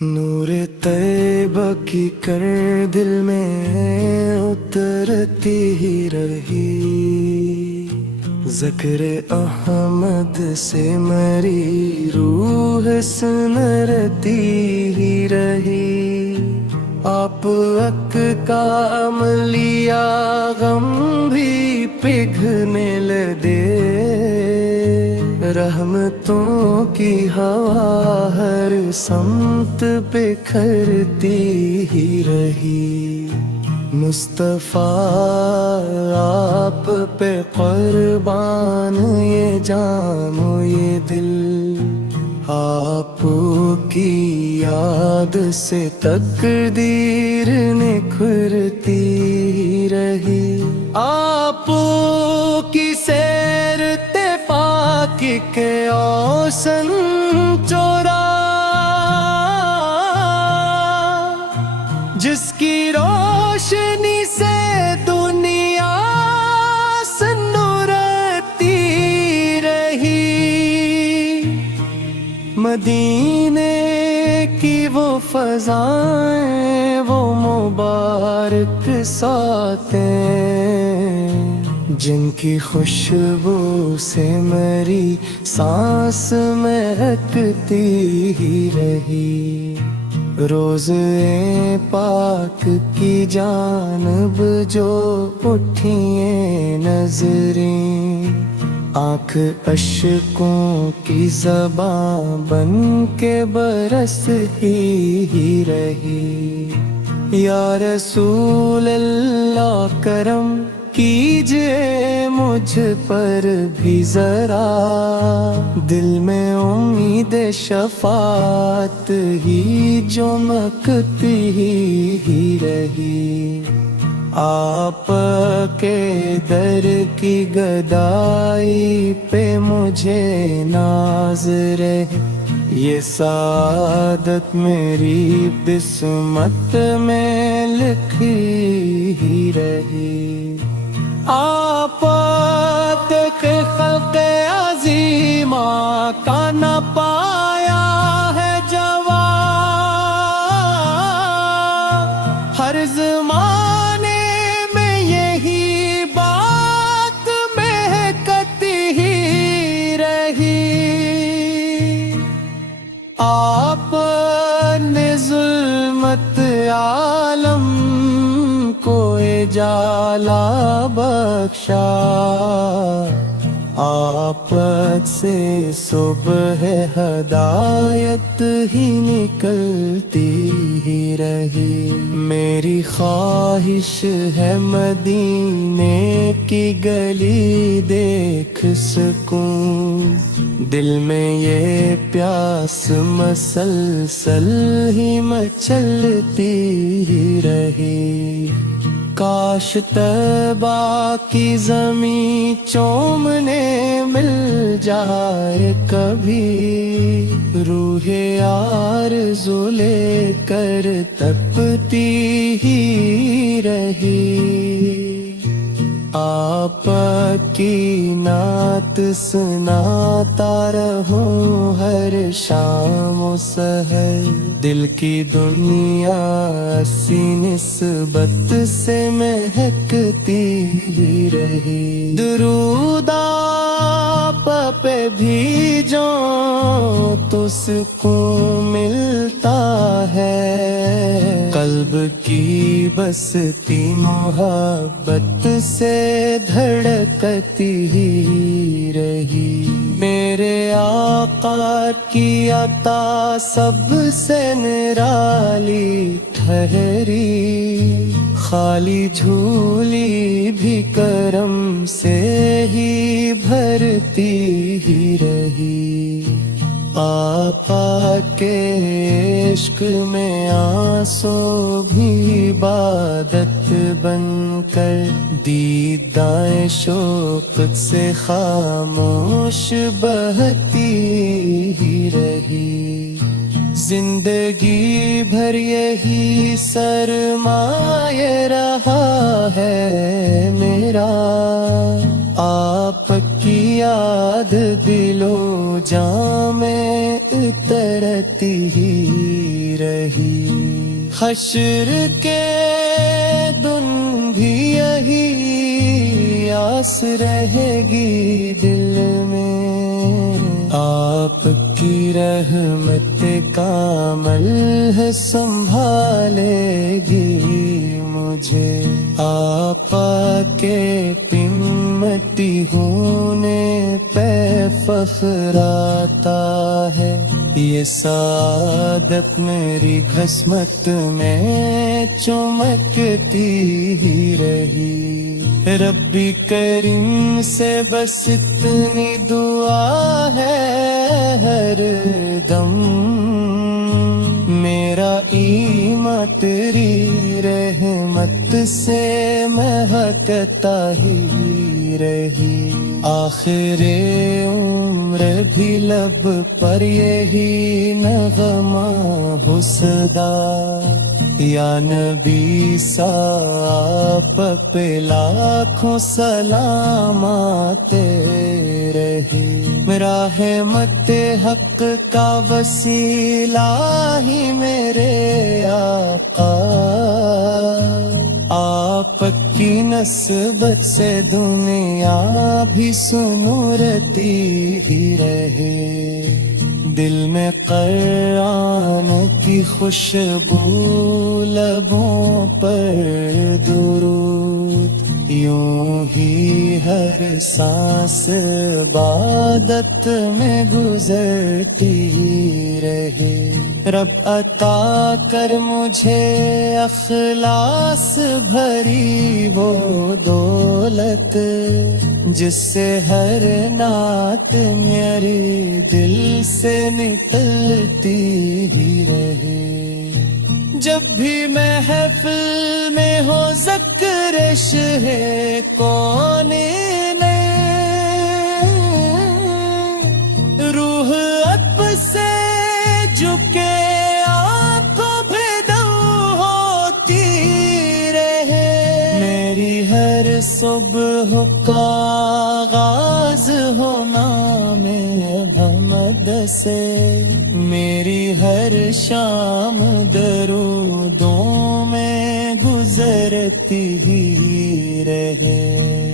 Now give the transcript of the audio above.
नूर तैबा की कर दिल में उतरती ही रही, ज़िक्र अहमद से मरी रूह सुनरती ही रही। आप अक का अमलिया गम भी पिघलने लगे, रहमतों की हवा हर समत बिखरती ही रही। मुस्तफा आप पे कुर्बान ये जानो ये दिल, आप की याद से तकदीर निखरती ही रही। आप की सैर पाकी के औसन चोरा, जिसकी रोशनी से दुनिया सन्नुरती रही। मदीने की वो फजाएं, वो मुबारक सातें, जिनकी खुशबू से मेरी सांस महकती ही रही। रोज़े पाक की जानब जो उठिए नजरें, आँख अश्कों की ज़बां बन के बरस ही रही। या रसूल अल्लाह करम कीजिए मुझ पर भी जरा, दिल में उम्मीद शफात ही चमकती ही रही। आप के दर की गदाई पे मुझे नाज रहे, ये सादत मेरी किस्मत में लिखी ही रही। आप तक खल्क़े अज़ीमा का न पाया है जवाब, हर ज़माने में यही बात महकती ही रही। आपने ज़ुल्मत आलम को जाला बख्शा, आप से सुबह हदायत ही निकलती ही रही। मेरी ख्वाहिश है मदीने की गली देख सकूं, दिल में ये प्यास मसलसल ही मचलती ही रही। काश तैबा की ज़मीं चूमने मिल जाए कभी, रूहे आरज़ू लेकर तपती ही रही। आप की नात सुनाता रहूं हर शाम सहर, दिल की दुनिया सी निस्बत से महकती ही रही। दुरूद आप पे भी जो तो सुकून मिलता है, कल्ब की बसती मोहब्बत से धड़कती ही रही। मेरे आका की अता सबसे निराली ठहरी, खाली झूली भी करम से ही भरती ही रही। आका के इश्क में आंसू भी इबादत बनकर, दीदाए शौक से खामोश बहती ही रही। जिंदगी भर यही सरमाए रहा है मेरा, आपकी याद दिलो जां में उतरती ही رہی. حشر کے دن بھی یہی آس رہے گی دل میں. آپ کی رحمت کامل ہے سنبھالے گی مجھے. آپا کے پیمتی ہونے پہ فخر آتا ہے. یہ سعادت میری قسمت میں چمکتی ہی رہی. ربی کریم سے بس اتنی دعا ہے ہر دم. میرا ایمان تیری رحمت سے مہکتا ہی رہی. آخر عمر بھی لب پر یہی نغمہ حسدا. یا نبی صاحب پہ لاکھوں سلامات رہے. رحمت حق کا وسیلہ ہی میرے آقا. آپ کی نسبت سے دنیا بھی سنورتی ہی رہے. دل میں قرآن کی خوشبو، لبوں پر درود. یوں ہی ہر سانس عبادت میں گزرتی رہے. رب عطا کر مجھے اخلاص بھری وہ دولت، جس سے ہر نعت میرے دل سے نکلتی ہی رہے. جب بھی محفل میں ہو ذکر شہ کون نے، روح اب سے جھکے آنکھوں پہ دم ہوتی رہے. میری ہر صبح کا آغاز ہو نام محمد سے. میری ہر شام درودوں میں گزرتی ہی رہے.